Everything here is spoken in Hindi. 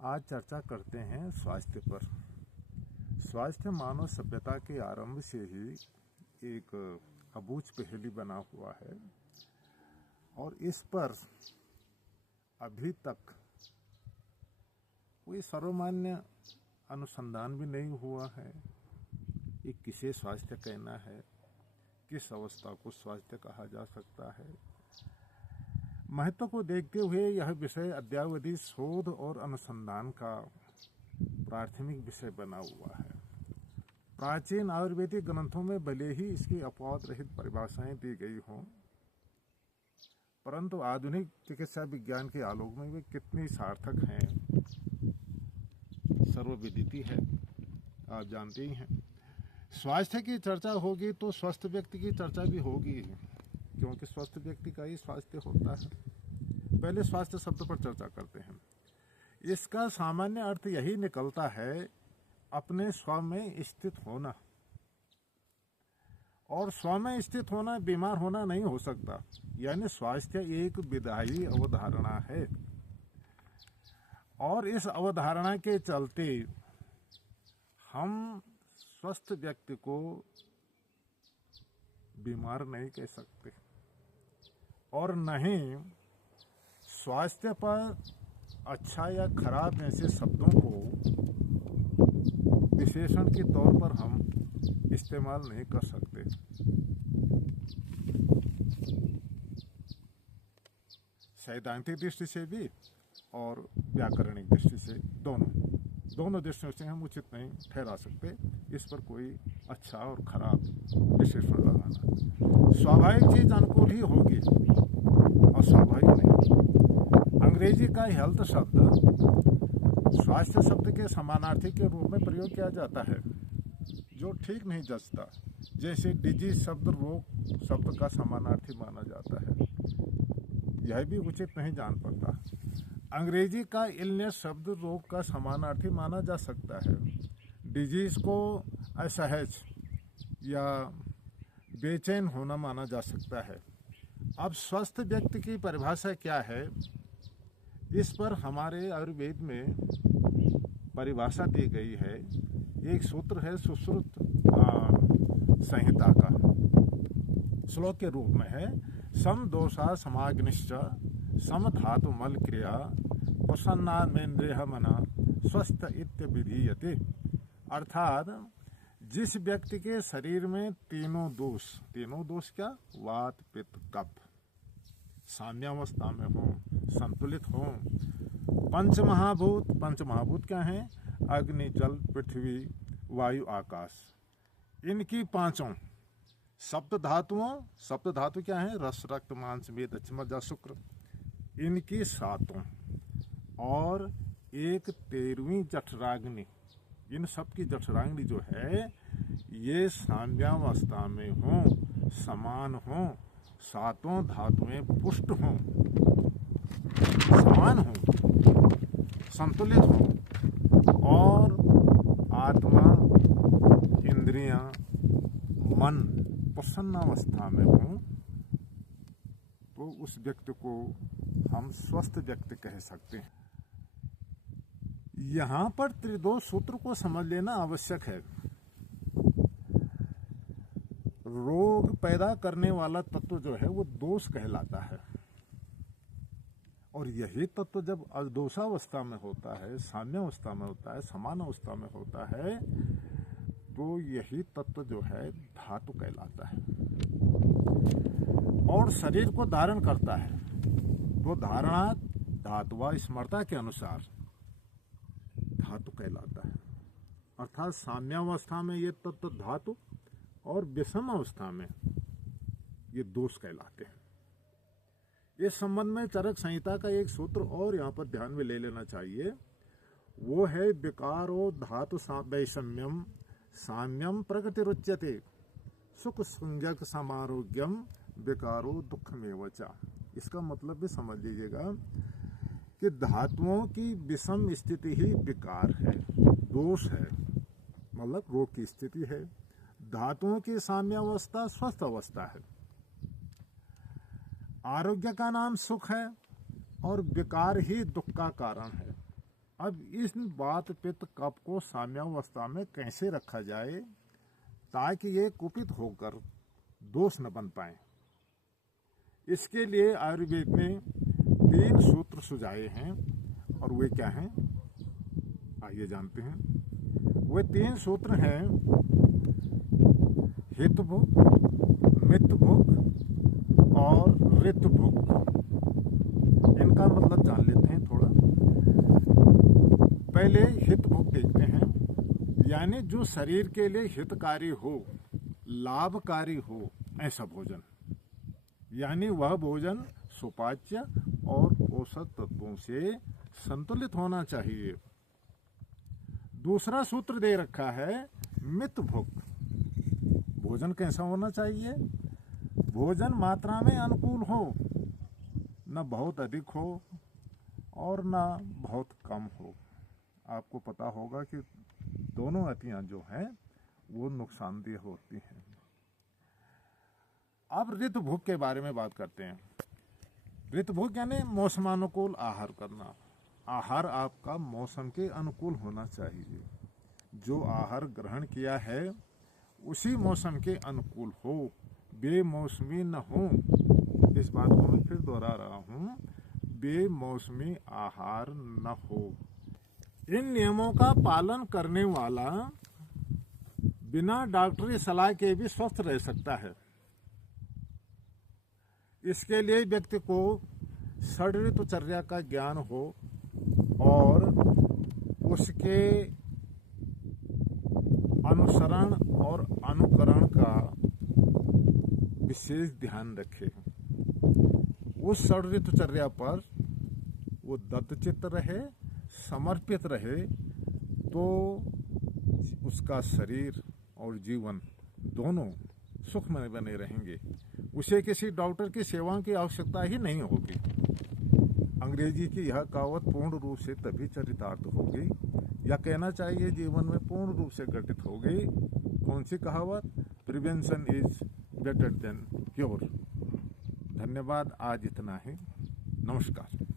आज चर्चा करते हैं स्वास्थ्य पर। स्वास्थ्य मानव सभ्यता के आरंभ से ही एक अबूझ पहेली बना हुआ है और इस पर अभी तक कोई सर्वमान्य अनुसंधान भी नहीं हुआ है कि किसे स्वास्थ्य कहना है, किस अवस्था को स्वास्थ्य कहा जा सकता है। महत्व को देखते हुए यह विषय अद्यावधि शोध और अनुसंधान का प्राथमिक विषय बना हुआ है। प्राचीन आयुर्वेदिक ग्रंथों में भले ही इसकी अपवाद रहित परिभाषाएं दी गई हों, परंतु आधुनिक चिकित्सा विज्ञान के आलोक में वे कितनी सार्थक हैं सर्वविदित है, आप जानते ही हैं। स्वास्थ्य की चर्चा होगी तो स्वस्थ व्यक्ति की चर्चा भी होगी, क्योंकि स्वस्थ व्यक्ति का ही स्वास्थ्य होता है। पहले स्वास्थ्य शब्द पर चर्चा करते हैं। इसका सामान्य अर्थ यही निकलता है अपने स्व में स्थित होना, और स्व में स्थित होना बीमार होना नहीं हो सकता। यानी स्वास्थ्य एक विधायी अवधारणा है और इस अवधारणा के चलते हम स्वस्थ व्यक्ति को बीमार नहीं कह सकते और नहीं स्वास्थ्य पर अच्छा या खराब जैसे शब्दों को विशेषण के तौर पर हम इस्तेमाल नहीं कर सकते। सैद्धांतिक दृष्टि से भी और व्याकरणिक दृष्टि से दोनों दृष्टियों से हम उचित नहीं ठहरा सकते इस पर कोई अच्छा और खराब विशेषण लगाना। स्वाभाविक चीज अनुकूल ही होगी और स्वाभाविक नहीं। अंग्रेजी का हेल्थ शब्द स्वास्थ्य शब्द के समानार्थी के रूप में प्रयोग किया जाता है, जो ठीक नहीं जचता। जैसे डिजीज शब्द रोग शब्द का समानार्थी माना जाता है, यह भी उचित नहीं जान पड़ता। अंग्रेजी का इलनेस शब्द रोग का समानार्थी माना जा सकता है। डिजीज को असहज या बेचैन होना माना जा सकता है। अब स्वस्थ व्यक्ति की परिभाषा क्या है, इस पर हमारे आयुर्वेद में परिभाषा दी गई है। एक सूत्र है सुश्रुत संहिता का, श्लोक के रूप में है सम दोषा समाग्निश्च सम धातु मल क्रिया प्रसन्नामेन्द्रिय मना स्वस्थ इत्य विधीयते। अर्थात जिस व्यक्ति के शरीर में तीनों दोष क्या, वात पित्त कफ, साम्यावस्था में हो, संतुलित हो। पंच महाभूत क्या हैं, अग्नि जल पृथ्वी वायु आकाश, इनकी पांचों। सप्त धातु क्या है, रस रक्त मांस मेद मज्जा शुक्र, इनकी सातों, और एक 13वीं जठराग्नि। इन सब की जठराग्नि जो है ये साम्यावस्था में हो, समान हो, सातों धातुएं पुष्ट हो, समान हो, संतुलित हो, और आत्मा इंद्रियां मन प्रसन्नावस्था में हो, तो उस व्यक्ति को हम स्वस्थ व्यक्ति कह सकते हैं। यहाँ पर त्रिदोष सूत्र को समझ लेना आवश्यक है। रोग पैदा करने वाला तत्व जो है वो दोष कहलाता है, और यही तत्व जब अदोषावस्था में होता है, साम्यावस्था में होता है, समान अवस्था में होता है, तो यही तत्व जो है धातु कहलाता है और शरीर को धारण करता है। तो धारणा धातुवा स्मृता के अनुसार धातु कहलाता है। अर्थात साम्यावस्था में ये तत्व धातु और विषम अवस्था में ये दोष कहलाते हैं। इस संबंध में चरक संहिता का एक सूत्र और यहाँ पर ध्यान में ले लेना चाहिए, वो है विकारो धातु वैषम्यम साम्यम प्रगतिरुच्यते सुख संज्ञक समारोग्यम विकारो दुखमेवचा। इसका मतलब भी समझ लीजिएगा कि धातुओं की विषम स्थिति ही विकार है, दोष है, मतलब रोग की स्थिति है। धातुओं की साम्यावस्था स्वस्थ अवस्था है। आरोग्य का नाम सुख है और विकार ही दुख का कारण है। अब इस वात पित्त कफ को साम्यावस्था में कैसे रखा जाए ताकि ये कुपित होकर दोष न बन पाए, इसके लिए आयुर्वेद ने 3 सूत्र सुझाए हैं। और वे क्या हैं, आइए जानते हैं। वे 3 सूत्र हैं, हितभुक, मितभुक और ऋतभुक। इनका मतलब जान लेते हैं थोड़ा। पहले हितभुक देखते हैं, यानी जो शरीर के लिए हितकारी हो, लाभकारी हो ऐसा भोजन, यानी वह भोजन सुपाच्य और पोषक तत्वों से संतुलित होना चाहिए। दूसरा सूत्र दे रखा है मितभुक। भोजन कैसा होना चाहिए, भोजन मात्रा में अनुकूल हो, न बहुत अधिक हो और न बहुत कम हो। आपको पता होगा कि दोनों अतियां जो हैं वो नुकसानदेह होती हैं। अब ऋतुभुक के बारे में बात करते हैं। ऋतुभुक यानी मौसमानुकूल आहार करना। आहार आपका मौसम के अनुकूल होना चाहिए। जो आहार ग्रहण किया है उसी मौसम के अनुकूल हो, बेमौसमी न हो। इस बात को मैं फिर दोहरा रहा हूँ, बेमौसमी आहार न हो। इन नियमों का पालन करने वाला बिना डॉक्टरी सलाह के भी स्वस्थ रह सकता है। इसके लिए व्यक्ति को षड्ऋतुचर्या का ज्ञान हो और उसके अनुसरण और अनुकरण का विशेष ध्यान रखे। उस षड्ऋतुचर्या पर वो दत्तचित्त रहे, समर्पित रहे, तो उसका शरीर और जीवन दोनों सुखमय बने रहेंगे। उसे किसी डॉक्टर की सेवाओं की आवश्यकता ही नहीं होगी। अंग्रेजी की यह कहावत पूर्ण रूप से तभी चरितार्थ होगी, या कहना चाहिए जीवन में पूर्ण रूप से घटित होगी। कौन सी कहावत? Prevention is better than cure. धन्यवाद, आज इतना ही। नमस्कार।